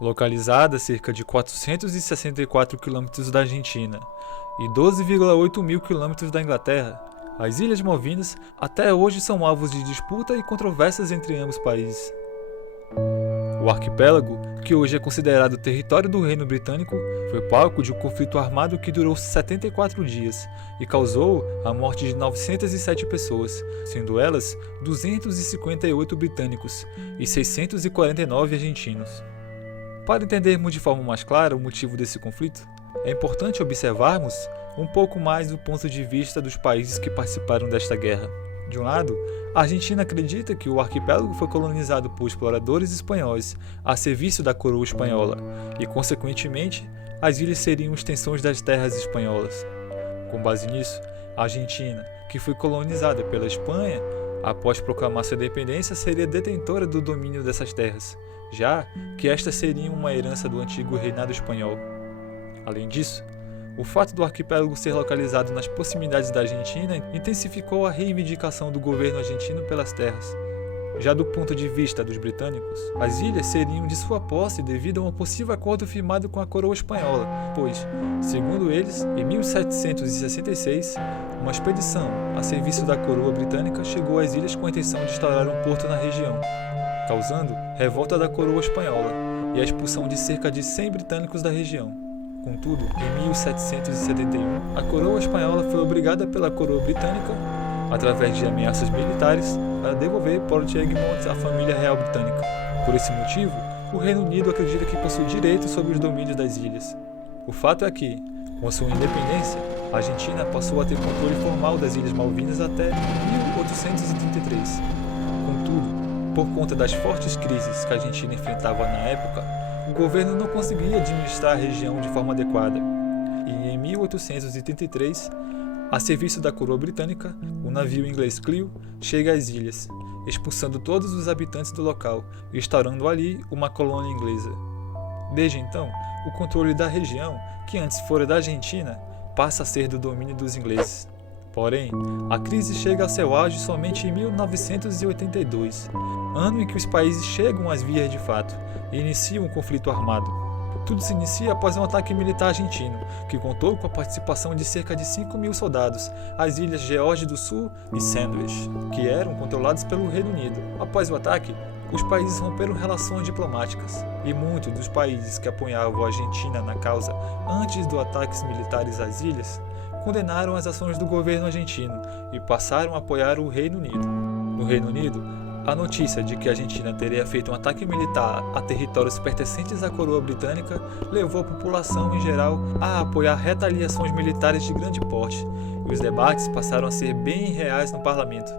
Localizada a cerca de 464 quilômetros da Argentina e 12,8 mil quilômetros da Inglaterra, as Ilhas Malvinas até hoje são alvos de disputa e controvérsias entre ambos países. O arquipélago, que hoje é considerado território do Reino Britânico, foi palco de um conflito armado que durou 74 dias e causou a morte de 907 pessoas, sendo elas 258 britânicos e 649 argentinos. Para entendermos de forma mais clara o motivo desse conflito, é importante observarmos um pouco mais do ponto de vista dos países que participaram desta guerra. De um lado, a Argentina acredita que o arquipélago foi colonizado por exploradores espanhóis a serviço da coroa espanhola e, consequentemente, as ilhas seriam extensões das terras espanholas. Com base nisso, a Argentina, que foi colonizada pela Espanha, após proclamar sua independência, seria detentora do domínio dessas terras, já que estas seriam uma herança do antigo reinado espanhol. Além disso, o fato do arquipélago ser localizado nas proximidades da Argentina intensificou a reivindicação do governo argentino pelas terras. Já do ponto de vista dos britânicos, as ilhas seriam de sua posse devido a um possível acordo firmado com a coroa espanhola, pois, segundo eles, em 1766, uma expedição a serviço da coroa britânica chegou às ilhas com a intenção de instaurar um porto na região, causando revolta da coroa espanhola e a expulsão de cerca de 100 britânicos da região. Contudo, em 1771, a coroa espanhola foi obrigada pela coroa britânica, através de ameaças militares, a devolver Port Egmont à família real britânica. Por esse motivo, o Reino Unido acredita que possui direito sobre os domínios das ilhas. O fato é que, com sua independência, a Argentina passou a ter controle formal das Ilhas Malvinas até 1833. Contudo, por conta das fortes crises que a Argentina enfrentava na época, o governo não conseguia administrar a região de forma adequada, e em 1833, a serviço da coroa britânica, o navio inglês Clio chega às ilhas, expulsando todos os habitantes do local e instaurando ali uma colônia inglesa. Desde então, o controle da região, que antes fora da Argentina, passa a ser do domínio dos ingleses. Porém, a crise chega ao seu auge somente em 1982, ano em que os países chegam às vias de fato e iniciam um conflito armado. Tudo se inicia após um ataque militar argentino, que contou com a participação de cerca de 5 mil soldados às ilhas Geórgia do Sul e Sandwich, que eram controladas pelo Reino Unido. Após o ataque, os países romperam relações diplomáticas, e muitos dos países que apoiavam a Argentina na causa antes dos ataques militares às ilhas condenaram as ações do governo argentino e passaram a apoiar o Reino Unido. No Reino Unido, a notícia de que a Argentina teria feito um ataque militar a territórios pertencentes à coroa britânica levou a população em geral a apoiar retaliações militares de grande porte, e os debates passaram a ser bem reais no parlamento.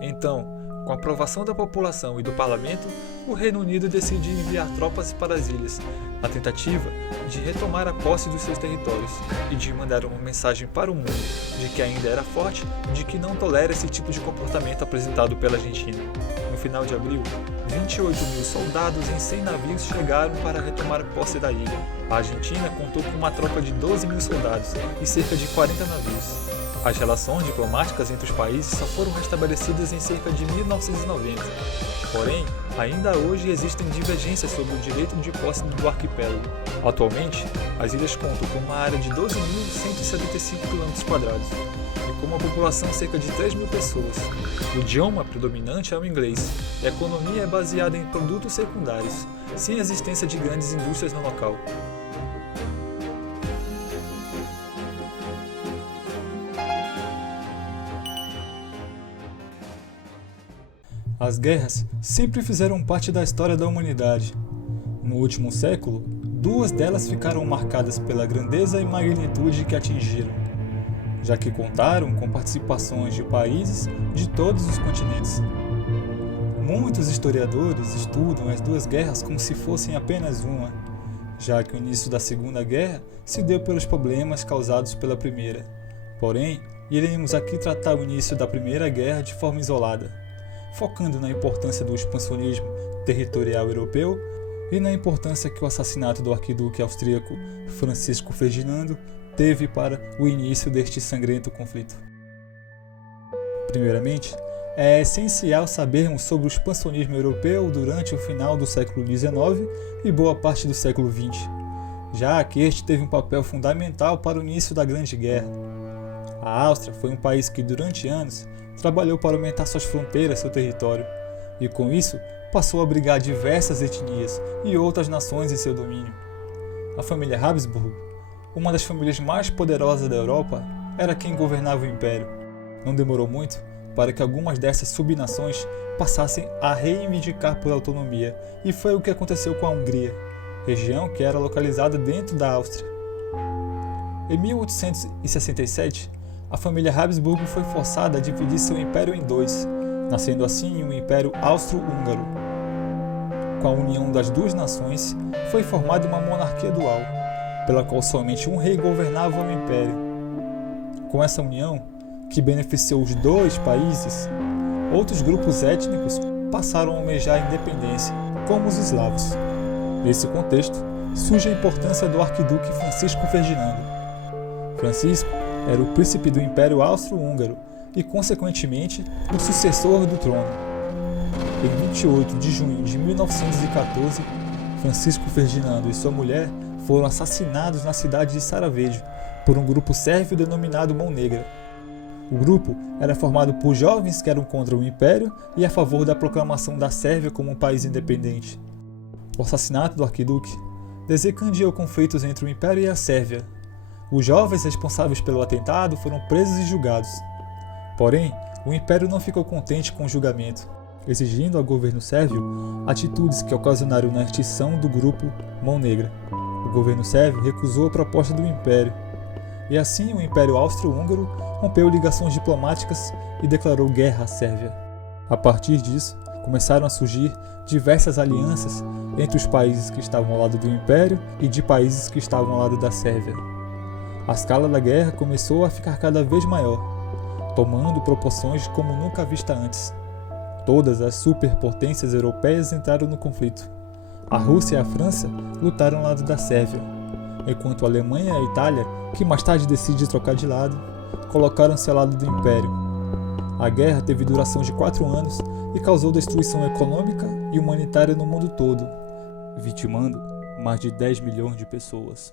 Então, com a aprovação da população e do parlamento, o Reino Unido decidiu enviar tropas para as ilhas, na tentativa de retomar a posse dos seus territórios e de mandar uma mensagem para o mundo de que ainda era forte e de que não tolera esse tipo de comportamento apresentado pela Argentina. No final de abril, 28 mil soldados em 100 navios chegaram para retomar a posse da ilha. A Argentina contou com uma tropa de 12 mil soldados e cerca de 40 navios. As relações diplomáticas entre os países só foram restabelecidas em cerca de 1990. Porém, ainda hoje existem divergências sobre o direito de posse do arquipélago. Atualmente, as ilhas contam com uma área de 12.175 km², e com uma população cerca de 3 mil pessoas. O idioma predominante é o inglês, e a economia é baseada em produtos secundários, sem a existência de grandes indústrias no local. As guerras sempre fizeram parte da história da humanidade. No último século, 2 delas ficaram marcadas pela grandeza e magnitude que atingiram, já que contaram com participações de países de todos os continentes. Muitos historiadores estudam as 2 guerras como se fossem apenas uma, já que o início da Segunda Guerra se deu pelos problemas causados pela Primeira. Porém, iremos aqui tratar o início da Primeira Guerra de forma isolada, focando na importância do expansionismo territorial europeu e na importância que o assassinato do arquiduque austríaco Francisco Ferdinando teve para o início deste sangrento conflito. Primeiramente, é essencial sabermos sobre o expansionismo europeu durante o final do século XIX e boa parte do século XX, já que este teve um papel fundamental para o início da Grande Guerra. A Áustria foi um país que durante anos trabalhou para aumentar suas fronteiras e seu território, e com isso passou a abrigar diversas etnias e outras nações em seu domínio. A família Habsburgo, uma das famílias mais poderosas da Europa, era quem governava o império. Não demorou muito para que algumas dessas subnações passassem a reivindicar por autonomia, e foi o que aconteceu com a Hungria, região que era localizada dentro da Áustria. Em 1867, a família Habsburgo foi forçada a dividir seu império em dois, nascendo assim o Império Austro-Húngaro. Com a união das duas nações, foi formada uma monarquia dual, pela qual somente um rei governava o império. Com essa união, que beneficiou os dois países, outros grupos étnicos passaram a almejar a independência, como os eslavos. Nesse contexto, surge a importância do arquiduque Francisco Ferdinando. Francisco era o príncipe do Império Austro-Húngaro e, consequentemente, o sucessor do trono. Em 28 de junho de 1914, Francisco Ferdinando e sua mulher foram assassinados na cidade de Sarajevo por um grupo sérvio denominado Mão Negra. O grupo era formado por jovens que eram contra o Império e a favor da proclamação da Sérvia como um país independente. O assassinato do arquiduque desencadeou conflitos entre o Império e a Sérvia. Os jovens responsáveis pelo atentado foram presos e julgados. Porém, o Império não ficou contente com o julgamento, exigindo ao governo sérvio atitudes que ocasionaram na extinção do grupo Mão Negra. O governo sérvio recusou a proposta do Império, e assim o Império Austro-Húngaro rompeu ligações diplomáticas e declarou guerra à Sérvia. A partir disso, começaram a surgir diversas alianças entre os países que estavam ao lado do Império e de países que estavam ao lado da Sérvia. A escala da guerra começou a ficar cada vez maior, tomando proporções como nunca vista antes. Todas as superpotências europeias entraram no conflito. A Rússia e a França lutaram ao lado da Sérvia, enquanto a Alemanha e a Itália, que mais tarde decidiram trocar de lado, colocaram-se ao lado do Império. A guerra teve duração de 4 anos e causou destruição econômica e humanitária no mundo todo, vitimando mais de 10 milhões de pessoas.